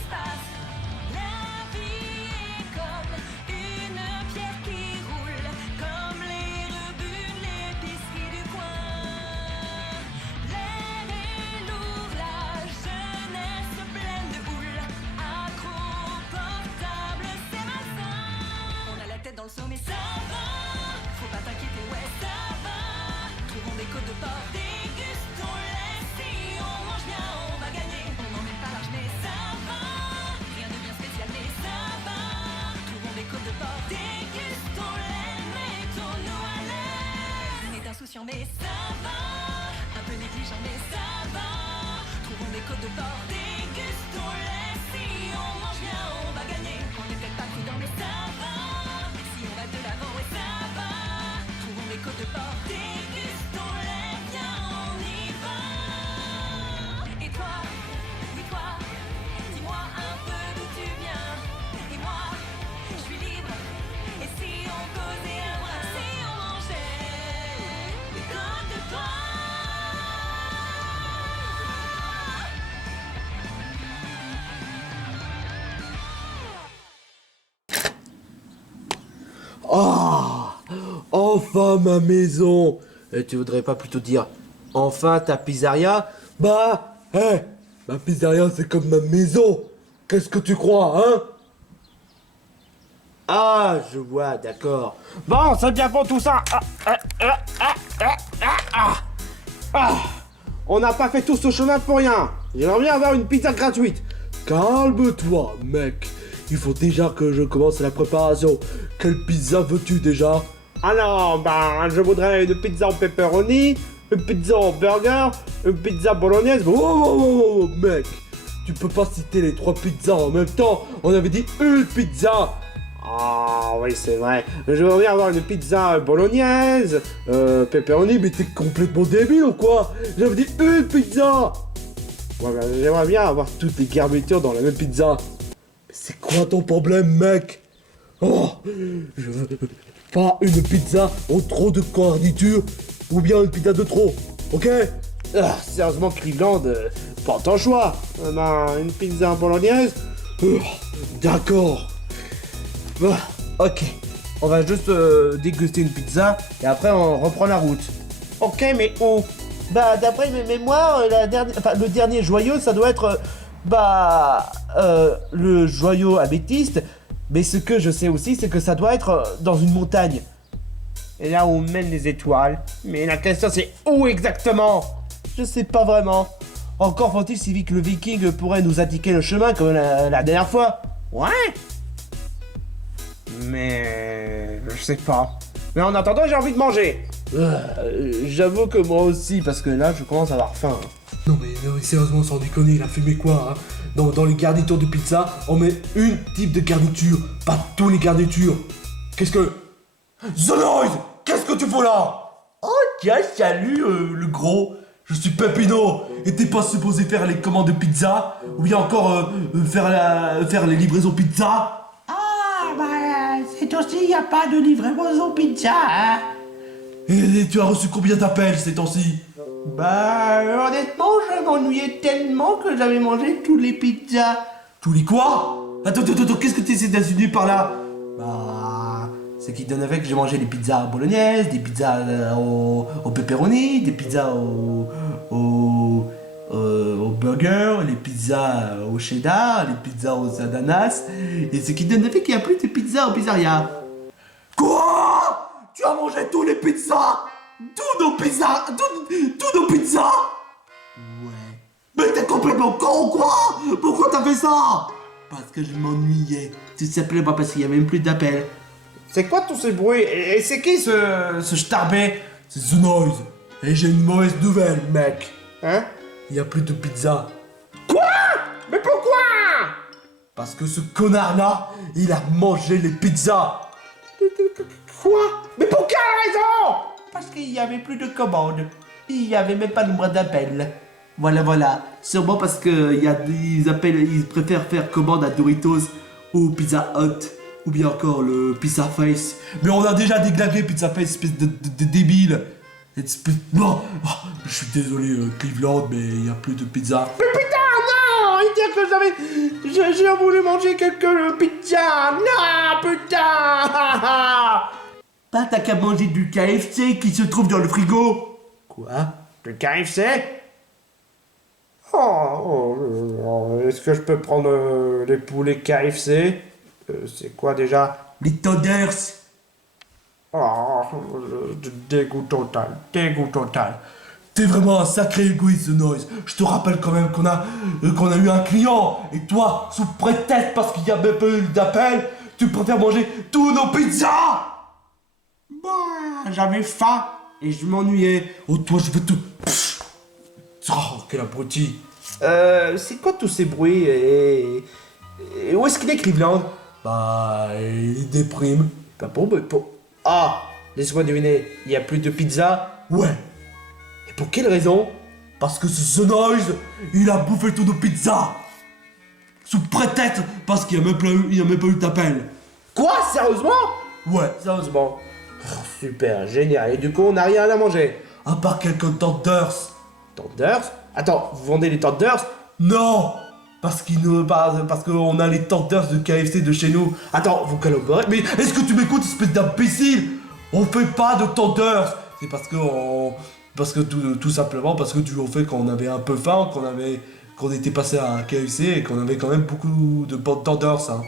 se passe. La vie est comme une pierre qui roule, comme les rebuts de l'épicerie du coin. L'air est lourd, la jeunesse pleine de houle, accro portable, c'est malsain. On a la tête dans le seau, mais ça va. Faut pas t'inquiéter, ouais, ça va. Trouvons des côtes de porc, dégustons-les. Si on mange bien, on va gagner. On n'en est pas large, mais ça va. Rien de bien spécial, mais ça va. Trouvons des côtes de porc, dégustons-les. Mettons-nous à l'aise. On est insouciant, mais ça va. Un peu négligent, mais ça va. Trouvons des côtes de porc, dégustons-les. Si on mange bien, on va gagner. On est peut-être pas prudent, mais ça va. Si on va de l'avant, ouais, ça va. Trouvons des côtes de porc, dégustons-les. Viens, on y va. Et toi, oui toi, dis-moi un peu d'où tu viens. Et moi, je suis libre. Et si on causait un bras, si on mangeait des côtes de porc. Ah, enfin ma maison. Et tu voudrais pas plutôt dire enfin ta pizzeria? Bah, ma pizzeria c'est comme ma maison. Qu'est-ce que tu crois, hein? Ah, je vois, d'accord. Bon, c'est bien pour tout ça. On n'a pas fait tout ce chemin pour rien. J'aimerais bien avoir une pizza gratuite. Calme-toi, mec. Il faut déjà que je commence la préparation. Quelle pizza veux-tu déjà? Ah non, bah, je voudrais une pizza en pepperoni, une pizza en burger, une pizza bolognaise. Oh, mec, tu peux pas citer les 3 pizzas en même temps. On avait dit une pizza. Ah oui, c'est vrai. Je voudrais bien avoir une pizza bolognaise, pepperoni, mais t'es complètement débile ou quoi? J'avais dit une pizza. Ouais, bah, j'aimerais bien avoir toutes les garnitures dans la même pizza. C'est quoi ton problème, mec? Oh, je veux pas une pizza en trop de garniture ou bien une pizza de trop, ok? Ah, sérieusement, Cleveland, pas ton choix. Une pizza bolognaise? D'accord. Ok, on va juste déguster une pizza et après on reprend la route. Ok, mais où? Bah, d'après mes mémoires, le dernier joyau, ça doit être... le joyau améthyste, mais ce que je sais aussi, c'est que ça doit être dans une montagne. Et là où mènent les étoiles. Mais la question c'est où exactement? Je sais pas vraiment. Encore faut-il si que le viking pourrait nous indiquer le chemin comme la dernière fois. Ouais. Mais... je sais pas. Mais en attendant, j'ai envie de manger. J'avoue que moi aussi, parce que là, je commence à avoir faim. Non mais sérieusement, sans déconner, il a fumé quoi, hein? Dans les garnitures de pizza, on met une type de garniture, pas tous les garnitures. Qu'est-ce que... The Noise! Qu'est-ce que tu fais là? Oh tiens, salut le gros. Je suis Pepino, et t'es pas supposé faire les commandes de pizza? Ou bien encore faire les livraisons pizza? Ah, bah, c'est aussi, y a pas de livraison pizza, hein? Et tu as reçu combien d'appels ces temps-ci? Bah, honnêtement, je m'ennuyais tellement que j'avais mangé tous les pizzas. Tous les quoi? Attends, qu'est-ce que tu essaies d'insinuer par là? Bah, c'est qui donne avec que j'ai mangé des pizzas bolognaises, des pizzas au pepperoni, des pizzas au burger, les pizzas au cheddar, les pizzas aux ananas, et ce qui donne avec qu'il n'y a plus de pizzas au pizzeria. Quoi? Tu as mangé tous les pizzas? Tous nos pizzas? Tous nos pizzas? Ouais. Mais t'es complètement con ou quoi? Pourquoi t'as fait ça? Parce que je m'ennuyais. Tout simplement parce qu'il y avait même plus d'appels. C'est quoi tous ces bruits? Et c'est qui ce starbé? C'est The Noise. Et j'ai une mauvaise nouvelle, mec. Hein? Il y a plus de pizza. Quoi? Mais pourquoi? Parce que ce connard-là, il a mangé les pizzas. Quoi? Mais pour quelle raison? Parce qu'il y avait plus de commandes. Il y avait même pas de nombre d'appels. Voilà. Sûrement parce que ils préfèrent faire commande à Doritos ou Pizza Hut ou bien encore le Pizza Face. Mais on a déjà déglingué Pizza Face, espèce de débile. Non, je suis désolé Cleveland, mais il y a plus de pizza. Mais putain, non! Il dit que j'ai voulu manger quelques pizzas. Non, putain. Bah, t'as qu'à manger du KFC qui se trouve dans le frigo. Quoi? Du KFC? Est-ce que je peux prendre les poulets KFC? C'est quoi déjà? Les Tenders. Oh, dégoût total, dégoût total. T'es vraiment un sacré égoïste, The Noise. Je te rappelle quand même qu'on a eu un client. Et toi, sous prétexte parce qu'il y a même pas eu d'appel, tu préfères manger tous nos pizzas. Bah, j'avais faim et je m'ennuyais. Oh, toi, je vais te... Oh, quel abruti. C'est quoi tous ces bruits et où est-ce qu'il est, Cleveland? Bah, il déprime. Bah bon, Ah, laisse-moi deviner, il y a plus de pizza? Ouais. Et pour quelle raison? Parce que ce The Noise, il a bouffé tous nos pizzas. Sous prétexte parce qu'il n'y a même pas eu d'appel. Quoi? Sérieusement? Ouais. Sérieusement. Oh, super, génial. Et du coup, on n'a rien à manger. À part quelques tenders. Tenders? Attends, vous vendez les tenders? Non. Parce qu'on a les tenders de KFC de chez nous. Attends, vous collaborez? Mais est-ce que tu m'écoutes, espèce d'imbécile? On fait pas de tenders. C'est tout simplement parce que tu as fait qu'on avait un peu faim, qu'on était passé à un KFC et qu'on avait quand même beaucoup de tenders, hein.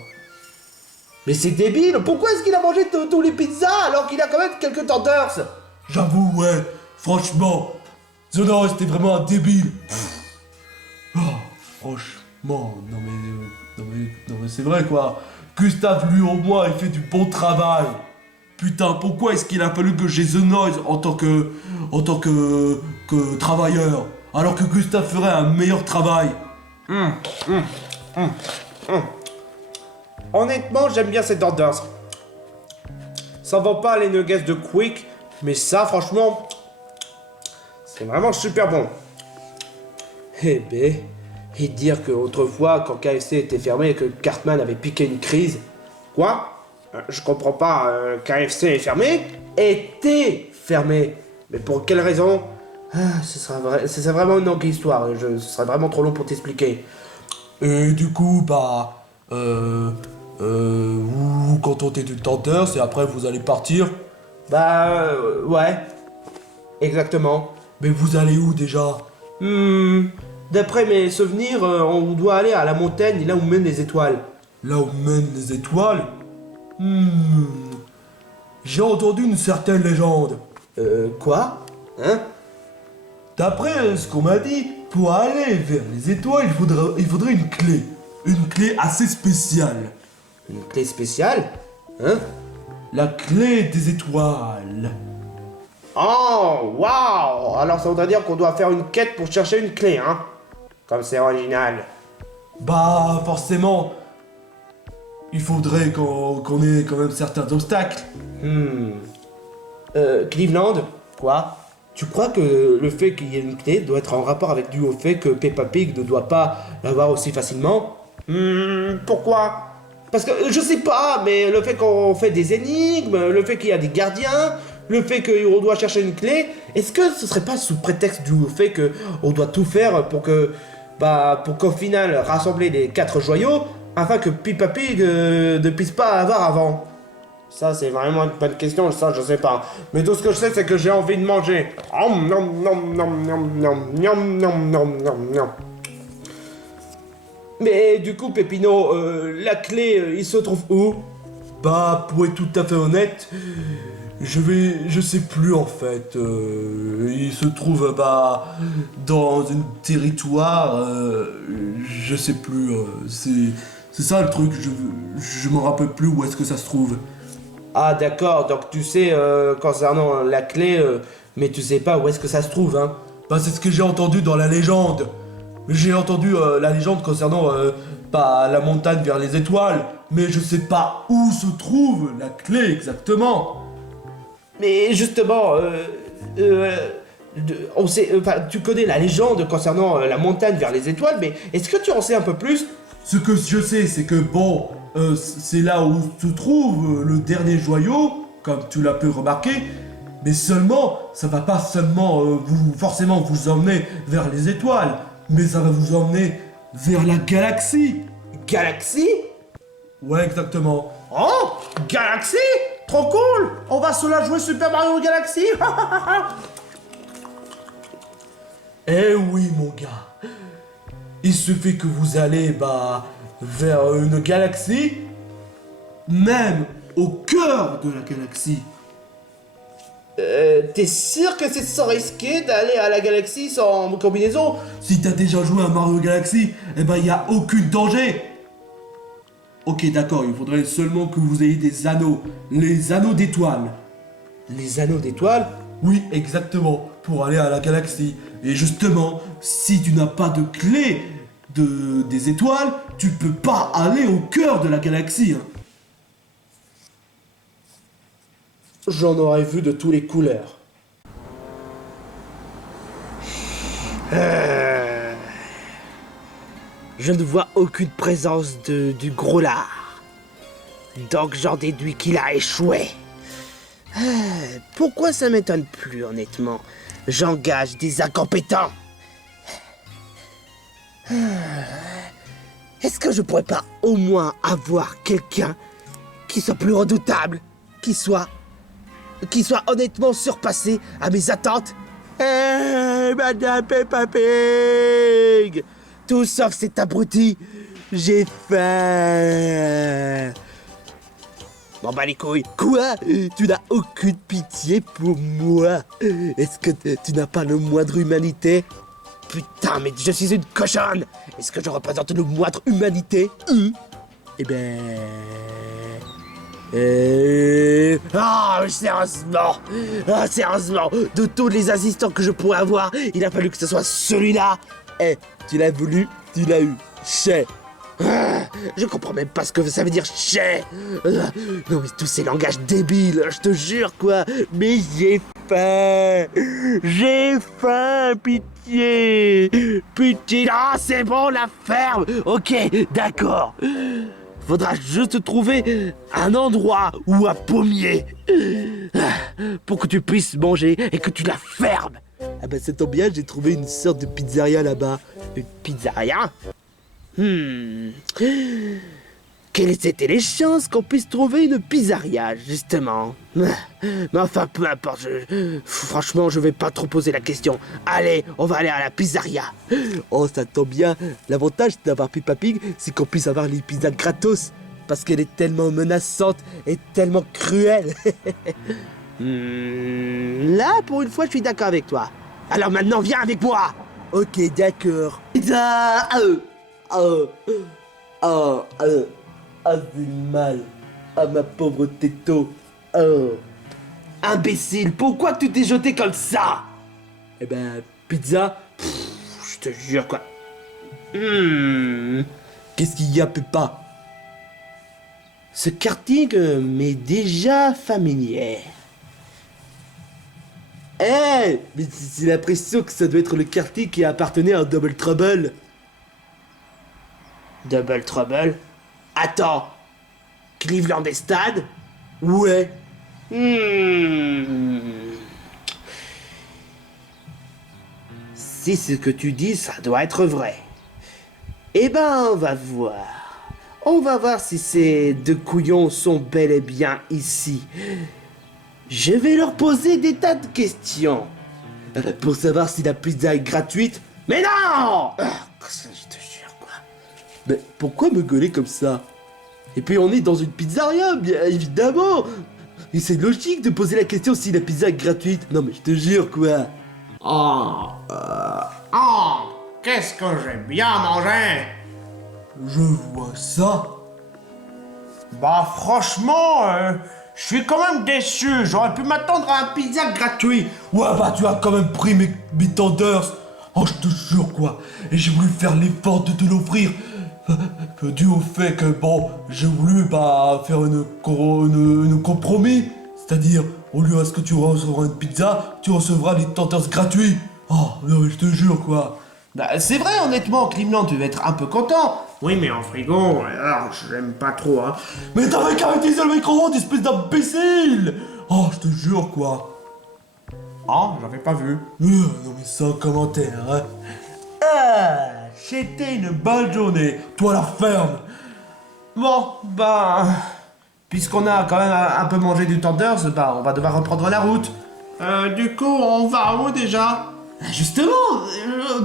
Mais c'est débile. Pourquoi est-ce qu'il a mangé tous les pizzas alors qu'il a quand même quelques tenders? J'avoue, ouais. Franchement, The Noise, t'es vraiment un débile. Oh, franchement, non mais c'est vrai quoi. Gustave, lui au moins, il fait du bon travail. Putain, pourquoi est-ce qu'il a fallu que j'ai The Noise en tant que travailleur, alors que Gustave ferait un meilleur travail? Honnêtement, j'aime bien ces tenders. Ça va pas les nuggets de Quick, mais ça, franchement, c'est vraiment super bon. Eh ben, et dire qu'autrefois, quand KFC était fermé et que Cartman avait piqué une crise. Quoi? Je comprends pas, KFC est fermé? Était fermé. Mais pour quelle raison? Ce serait vraiment une longue histoire, ce serait vraiment trop long pour t'expliquer. Et du coup, vous contentez du tenders et après vous allez partir? Ouais. Exactement. Mais vous allez où déjà? D'après mes souvenirs, on doit aller à la montagne, là où mènent les étoiles. Là où mènent les étoiles? J'ai entendu une certaine légende. Quoi? Hein? D'après ce qu'on m'a dit, pour aller vers les étoiles, il faudrait une clé. Une clé assez spéciale. Une clé spéciale? Hein? La clé des étoiles. Oh, waouh! Alors ça voudrait dire qu'on doit faire une quête pour chercher une clé, hein? Comme c'est original. Bah, forcément, il faudrait qu'on ait quand même certains obstacles. Cleveland? Quoi? Tu crois que le fait qu'il y ait une clé doit être en rapport avec au fait que Peppa Pig ne doit pas l'avoir aussi facilement? Pourquoi? Parce que je sais pas, mais le fait qu'on fait des énigmes, le fait qu'il y a des gardiens, le fait qu'on doit chercher une clé, est-ce que ce serait pas sous prétexte au fait qu'on doit tout faire pour qu'au final rassembler les 4 joyaux afin que Peppa Pig ne puisse pas avoir avant? Ça, c'est vraiment une bonne question, ça, je sais pas. Mais tout ce que je sais, c'est que j'ai envie de manger. Mais du coup, Pépino, la clé, il se trouve où? Bah, pour être tout à fait honnête, je sais plus en fait. Il se trouve dans un territoire, je sais plus. C'est ça le truc. Je me rappelle plus où est-ce que ça se trouve. Ah d'accord, donc tu sais concernant la clé, mais tu sais pas où est-ce que ça se trouve, hein? Bah c'est ce que j'ai entendu dans la légende. J'ai entendu la légende concernant la montagne vers les étoiles, mais je sais pas où se trouve la clé exactement. Mais justement, on sait, tu connais la légende concernant la montagne vers les étoiles, mais est-ce que tu en sais un peu plus? Ce que je sais, c'est que c'est là où se trouve le dernier joyau, comme tu l'as pu remarquer, mais seulement, ça va pas seulement forcément vous emmener vers les étoiles, mais ça va vous emmener vers la galaxie. Galaxy? Ouais, exactement. Oh, Galaxy? Trop cool! On va se la jouer Super Mario Galaxy! Eh oui, mon gars. Il suffit que vous allez, vers une galaxie, même au cœur de la galaxie. T'es sûr que c'est sans risquer d'aller à la galaxie sans combinaison? Si t'as déjà joué à Mario Galaxy, y a aucun danger. Ok, d'accord, il faudrait seulement que vous ayez des anneaux, les anneaux d'étoiles. Les anneaux d'étoiles? Oui, exactement, pour aller à la galaxie. Et justement, si tu n'as pas de clé des étoiles, tu peux pas aller au cœur de la galaxie. Hein. J'en aurais vu de toutes les couleurs. Je ne vois aucune présence du gros lard. Donc j'en déduis qu'il a échoué. Pourquoi ça m'étonne plus, honnêtement? J'engage des incompétents. Est-ce que je pourrais pas au moins avoir quelqu'un qui soit plus redoutable, qui soit honnêtement surpassé à mes attentes? Madame Peppa Pig! Tout sauf cet abruti, j'ai faim. Bon bah les couilles. Quoi? Tu n'as aucune pitié pour moi? Est-ce que tu n'as pas le moindre humanité? Putain, mais je suis une cochonne! Est-ce que je représente le moindre humanité? Eh ben... sérieusement! Sérieusement! De tous les assistants que je pourrais avoir, il a fallu que ce soit celui-là! Tu l'as voulu, tu l'as eu. Chais! Je comprends même pas ce que ça veut dire chais. Non mais tous ces langages débiles, je te jure quoi. Mais j'ai faim. J'ai faim, pitié. Pitié. Ah c'est bon la ferme. Ok, d'accord. Faudra juste trouver un endroit ou un pommier pour que tu puisses manger et que tu la fermes. Ah bah ça tombe bien, j'ai trouvé une sorte de pizzeria là-bas. Une pizzeria? Quelles étaient les chances qu'on puisse trouver une pizzeria, justement? Mais enfin, peu importe, franchement, je vais pas trop poser la question. Allez, on va aller à la pizzeria. Oh, ça tombe bien. L'avantage d'avoir Peppa Pig, c'est qu'on puisse avoir les pizzas gratos. Parce qu'elle est tellement menaçante et tellement cruelle. Là, pour une fois, je suis d'accord avec toi. Alors maintenant, viens avec moi. Ok, d'accord. Pizza. C'est mal. Ah, ma pauvre Této. Imbécile, pourquoi tu t'es jeté comme ça? Eh ben, pizza. Je te jure, quoi. Qu'est-ce qu'il y a, Peppa? Ce karting m'est déjà familier. Mais j'ai l'impression que ça doit être le karting qui appartenait à Double Trouble. Double Trouble? Attends, Cleveland et Stade? Ouais. Si ce que tu dis, ça doit être vrai. Eh ben, on va voir. On va voir si ces deux couillons sont bel et bien ici. Je vais leur poser des tas de questions. Pour savoir si la pizza est gratuite. Mais non! Je te jure, quoi. Mais pourquoi me gueuler comme ça? Et puis on est dans une pizzeria, bien évidemment. Et c'est logique de poser la question si la pizza est gratuite. Non mais je te jure, quoi. Qu'est-ce que j'aime bien manger? Je vois ça. Bah franchement, je suis quand même déçu. J'aurais pu m'attendre à un pizza gratuit. Ouais, tu as quand même pris mes tenders. Oh, je te jure, quoi. Et j'ai voulu faire l'effort de te l'offrir. Dû au fait que, j'ai voulu, faire une compromis. C'est-à-dire, au lieu à ce que tu recevras une pizza, tu recevras les tenders gratuits. Oh, non, mais je te jure, quoi. Bah, c'est vrai, honnêtement, Cleveland, tu devais être un peu content. Oui, mais en frigo, alors j'aime pas trop, hein. Mais t'avais qu'à utiliser le micro-ondes, espèce d'imbécile. Oh, je te jure, quoi. Oh, j'avais pas vu. Non, mais sans commentaire, hein. c'était une bonne journée. Toi la ferme. Bon, bah... Puisqu'on a quand même un peu mangé du tenders, bah on va devoir reprendre la route. Du coup, on va où déjà? Justement,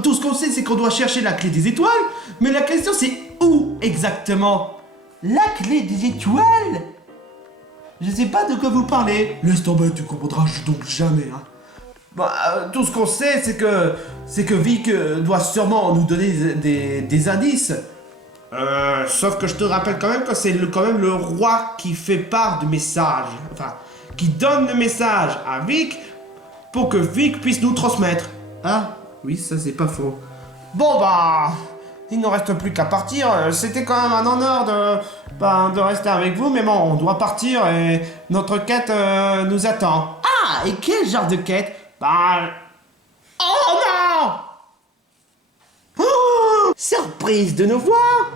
tout ce qu'on sait c'est qu'on doit chercher la clé des étoiles, mais la question c'est où exactement? La clé des étoiles? Je sais pas de quoi vous parlez. Laisse tomber, tu comprendras donc jamais, hein. Bah, tout ce qu'on sait c'est que Vic doit sûrement nous donner des indices. Sauf que je te rappelle quand même que c'est quand même le roi qui fait part du message, enfin, qui donne le message à Vic pour que Vic puisse nous transmettre. Ah, oui, ça c'est pas faux. Bon bah, il ne reste plus qu'à partir. C'était quand même un honneur de rester avec vous, mais bon, on doit partir et notre quête nous attend. Ah, et quel genre de quête? Bah... Oh non! Oh, surprise de nous voir!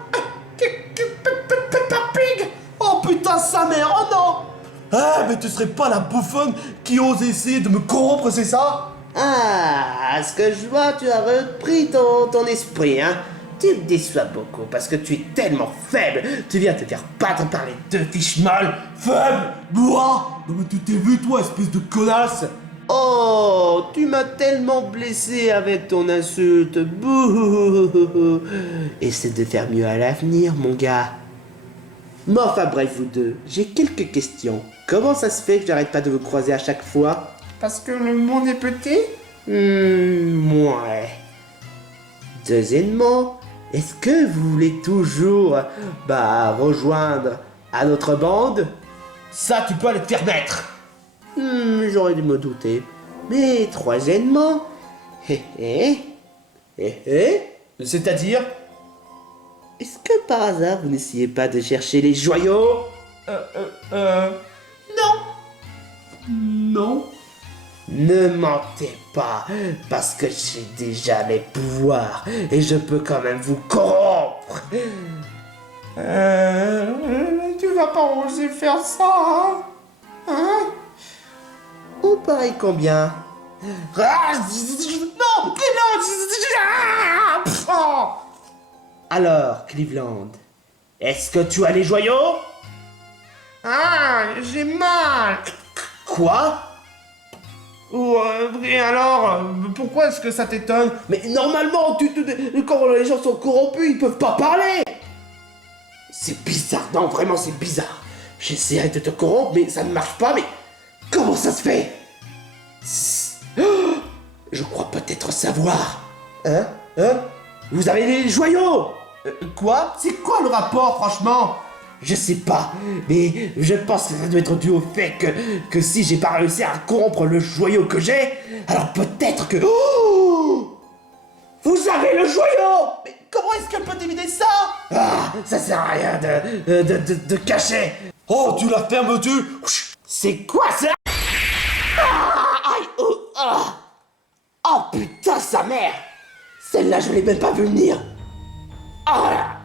Peppa Pig! Oh putain, sa mère, oh non! Ah, mais tu serais pas la bouffonne qui ose essayer de me corrompre, c'est ça? Ah, à ce que je vois, tu as repris ton esprit, hein. Tu me déçois beaucoup parce que tu es tellement faible. Tu viens te faire battre par les deux fiches molles. Faible? Moi? Non mais tu t'es vu toi, espèce de connasse? Oh, tu m'as tellement blessé avec ton insulte. Bouh. Essaie de faire mieux à l'avenir, mon gars. Mais enfin bref, vous deux, j'ai quelques questions. Comment ça se fait que j'arrête pas de vous croiser à chaque fois? Parce que le monde est petit? Ouais. Deuxièmement, est-ce que vous voulez toujours, rejoindre à notre bande? Ça, tu peux aller te faire mettre. J'aurais dû me douter. Mais troisièmement, C'est-à-dire? est-ce que par hasard vous n'essayez pas de chercher les joyaux? Non. Ne mentez pas, parce que j'ai déjà les pouvoirs et je peux quand même vous corrompre. Tu vas pas oser faire ça, hein? On parie combien? Non! Alors, Cleveland, est-ce que tu as les joyaux? Ah, j'ai mal! Quoi? Et alors, pourquoi est-ce que ça t'étonne? Mais normalement, quand les gens sont corrompus, ils peuvent pas parler. C'est bizarre, non, vraiment c'est bizarre. J'essaierai de te corrompre, mais ça ne marche pas, mais comment ça se fait? Je crois peut-être savoir. Hein? Vous avez les joyaux? Quoi? C'est quoi le rapport, franchement? Je sais pas, mais je pense que ça doit être dû au fait que si j'ai pas réussi à corrompre le joyau que j'ai, alors peut-être que... Oh! Vous avez le joyau! Mais comment est-ce qu'elle peut t'éviter ça? Ah, ça sert à rien de cacher. Oh, tu la fermes-tu? C'est quoi ça? Ah, aïe, oh, ah. Oh putain, sa mère! Celle-là, je l'ai même pas vu venir. Oh là!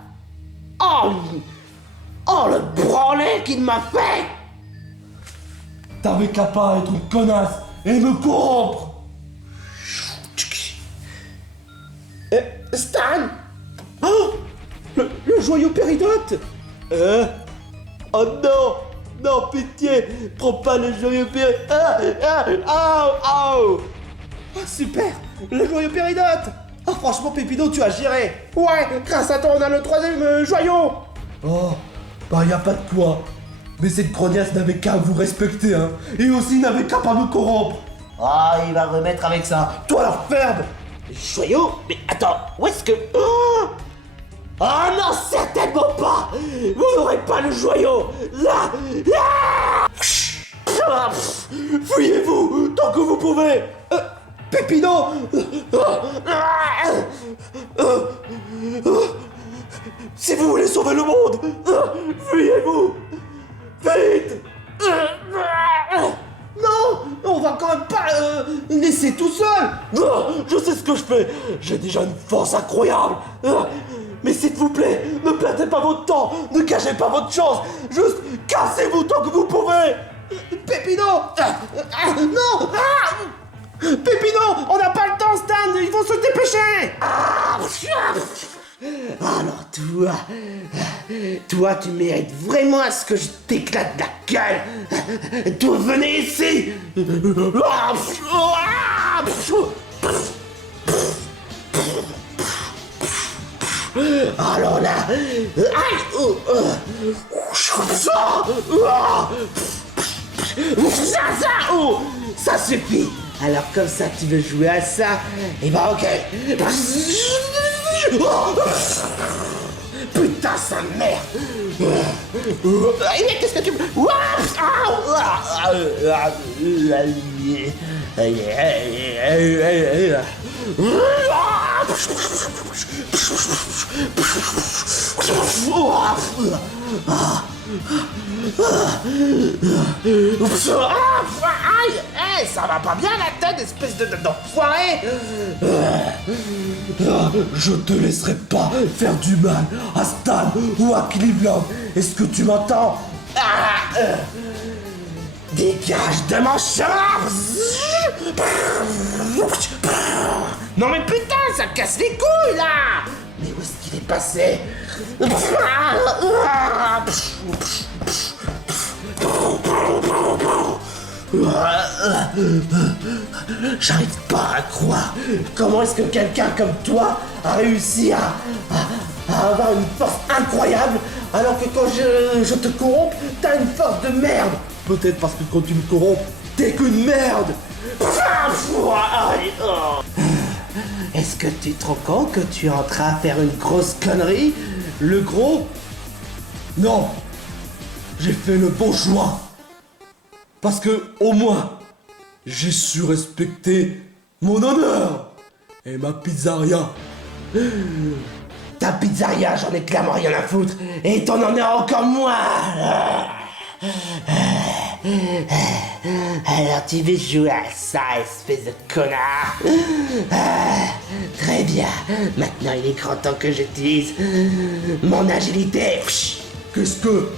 Oh le branlet qu'il m'a fait! T'avais qu'à pas être une connasse et me corrompre. Stan! Oh! Le joyau péridote! Oh non! Non, pitié! Prends pas le joyau péridote! Ah, Super! Le joyau péridote! Oh, franchement, Pépino, tu as géré! Ouais, grâce à toi, on a le troisième joyau! Oh, bah y a pas de quoi. Mais cette grognasse n'avait qu'à vous respecter, hein. Et aussi n'avait qu'à pas me corrompre. Ah, il va remettre avec ça. Toi, la ferme! Joyau? Mais attends, où est-ce que... Oh! Ah non, certainement pas! Vous n'aurez pas le joyau! Là! Là! Fuyez-vous tant que vous pouvez. Pépino! Si vous voulez sauver le monde, fuyez-vous! Vite! Non! On va quand même pas laisser tout seul! Je sais ce que je fais. J'ai déjà une force incroyable. Mais s'il vous plaît, ne perdez pas votre temps, ne gâchez pas votre chance. Juste cassez-vous tant que vous pouvez. Pépino! Non! Pépino! On n'a pas le temps, Stan! Il faut se dépêcher! Alors toi tu mérites vraiment à ce que je t'éclate la gueule. Toi venez ici. Alors là, ça suffit. Alors comme ça tu veux jouer à ça, et bah ok. Putain sa mère. Qu'est-ce que tu veux? Ça va pas bien la tête, espèce d'enfoiré. Je te laisserai pas faire du mal à Stan ou à Cleveland. Est-ce que tu m'entends? Dégage de mon chemin. Non mais putain, ça casse les couilles là. Mais où est-ce qu'il est passé? J'arrive pas à croire. Comment est-ce que quelqu'un comme toi a réussi à avoir une force incroyable alors que quand je te corromps, t'as une force de merde. Peut-être parce que quand tu me corromps, t'es qu'une merde. Est-ce que tu te rends compte que tu es en train de faire une grosse connerie? Le gros? Non, j'ai fait le bon choix. Parce que, au moins, j'ai su respecter mon honneur et ma pizzeria. Ta pizzeria, j'en ai clairement rien à foutre. Et t'en en as encore moins. Alors tu veux jouer à ça, espèce de connard? Très bien. Maintenant, il est grand temps que j'utilise mon agilité. Qu'est-ce que...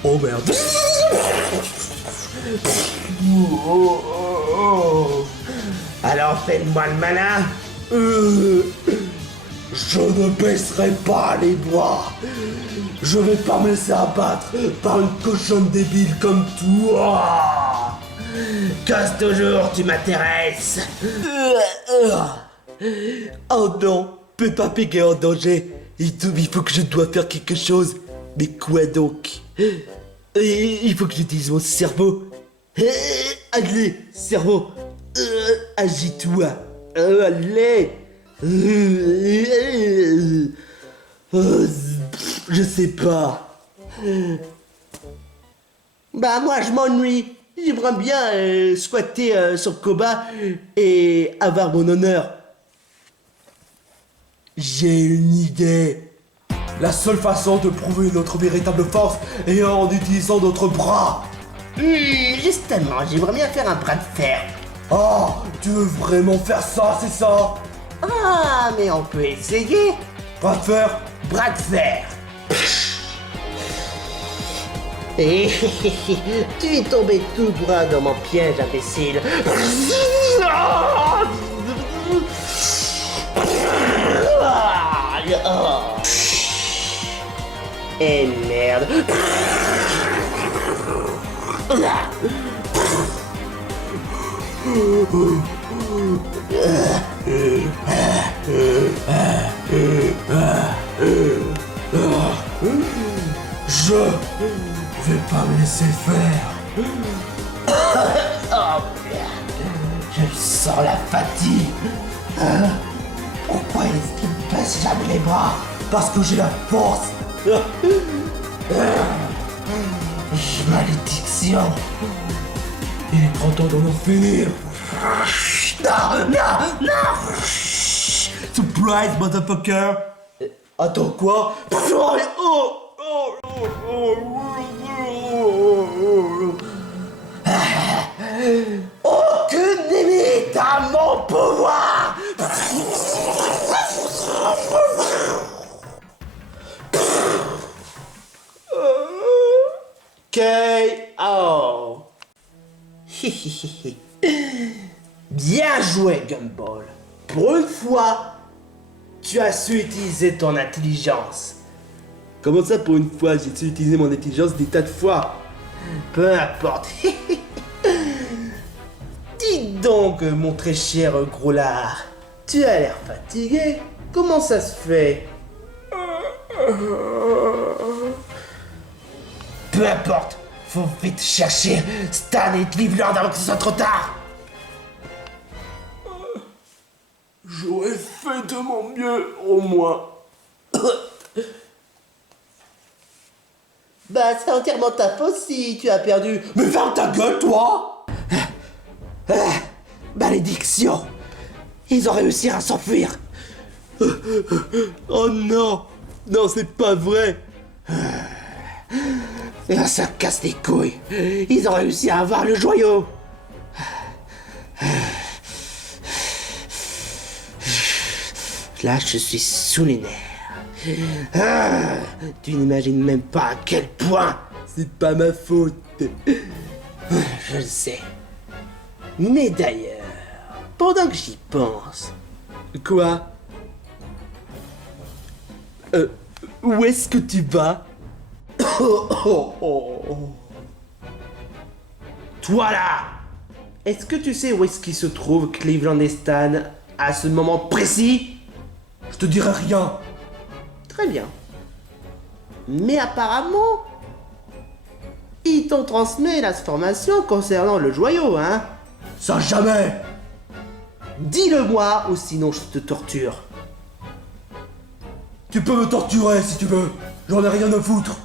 Oh merde. Alors fais-moi le malin. Je ne baisserai pas les bras. Je vais pas me laisser abattre par une cochonne débile comme toi. Cause toujours, tu m'intéresses. Oh non, Peppa Pig est en danger. Il faut que je dois faire quelque chose. Mais quoi donc? Il faut que j'utilise mon cerveau. Allez, cerveau, agis-toi. Allez. Je sais pas. Bah moi je m'ennuie. J'aimerais bien squatter sur Koba et avoir mon honneur. J'ai une idée. La seule façon de prouver notre véritable force est en utilisant notre bras. Justement, j'aimerais bien faire un bras de fer. Oh, tu veux vraiment faire ça, c'est ça? Ah, mais on peut essayer. Bras de fer? Bras de fer. Et tu es tombé tout droit dans mon piège, imbécile. Et merde. Je vais pas me laisser faire. Oh merde. Je sens la fatigue. Pourquoi est-ce qu'il me baisse jamais les bras? Parce que j'ai la force. Malédiction. Il est grand temps d'en finir. Non, non, non. Surprise, motherfucker. Attends, quoi? Oh, que à mon pouvoir. K.O. Bien joué, Gumball. Pour une fois, tu as su utiliser ton intelligence. Comment ça, pour une fois, j'ai su utiliser mon intelligence des tas de fois? Peu importe. Dis donc, mon très cher gros lard, tu as l'air fatigué. Comment ça se fait? Peu importe, faut vite chercher Stan et Cleveland avant que ce soit trop tard. J'aurais fait de mon mieux, au moins. Bah, c'est entièrement ta faute si tu as perdu. Mais ferme ta gueule, toi! Malédiction! Ils ont réussi à s'enfuir. Oh non! Non, c'est pas vrai! Ça casse les couilles. Ils ont réussi à avoir le joyau. Là, je suis sous les nerfs. Tu n'imagines même pas à quel point. C'est pas ma faute. Je le sais. Mais d'ailleurs, pendant que j'y pense... Quoi? Où est-ce que tu vas? Toi là! Est-ce que tu sais où est-ce qu'il se trouve Cleveland et Stan à ce moment précis? Je te dirai rien. Très bien. Mais apparemment, ils t'ont transmis l'information concernant le joyau, hein? Ça jamais! Dis-le-moi ou sinon je te torture. Tu peux me torturer si tu veux. J'en ai rien à foutre.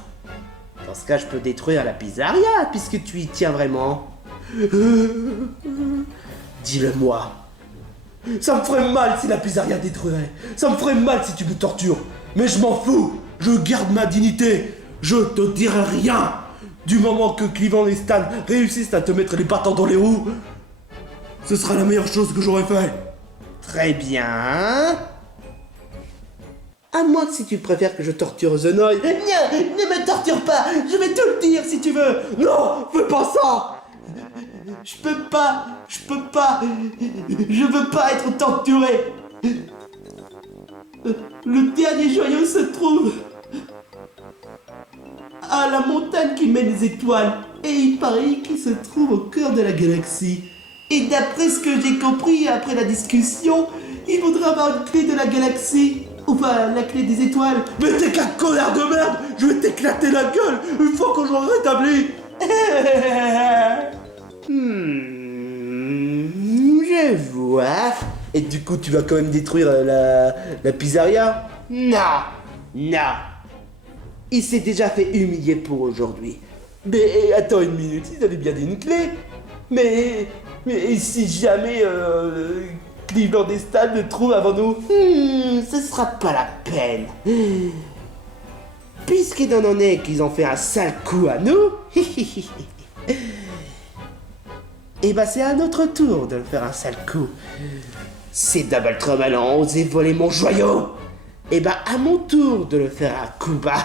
Dans ce cas, je peux détruire la pizzeria puisque tu y tiens vraiment. Dis-le-moi. Ça me ferait mal si la pizzeria détruirait. Ça me ferait mal si tu me tortures. Mais je m'en fous. Je garde ma dignité. Je te dirai rien. Du moment que Cleveland et Stan réussissent à te mettre les bâtons dans les roues, ce sera la meilleure chose que j'aurais fait. Très bien. À moins que si tu préfères que je torture Zenoy. Non, ne me torture pas. Je vais tout le dire si tu veux. Non, fais pas ça. Je peux pas. Je veux pas être torturé. Le dernier joyau se trouve à la montagne qui mène les étoiles. Et il paraît qu'il se trouve au cœur de la galaxie. Et d'après ce que j'ai compris après la discussion, il faudra avoir une clé de la galaxie. Enfin, la clé des étoiles. Mais t'es qu'un connard de merde. Je vais t'éclater la gueule une fois que j'aurai rétabli. Je vois. Et du coup, tu vas quand même détruire la pizzeria? Non. Il s'est déjà fait humilier pour aujourd'hui. Mais attends une minute, ils avaient bien dit une clé. Mais si jamais Cleveland et Stan le trouvent avant nous? Ce sera pas la peine. Puisqu'il en est qu'ils ont fait un sale coup à nous, et bah c'est à notre tour de faire un sale coup. Ces Double Trouble ont osé voler mon joyau. Et bah à mon tour de le faire un coup bas.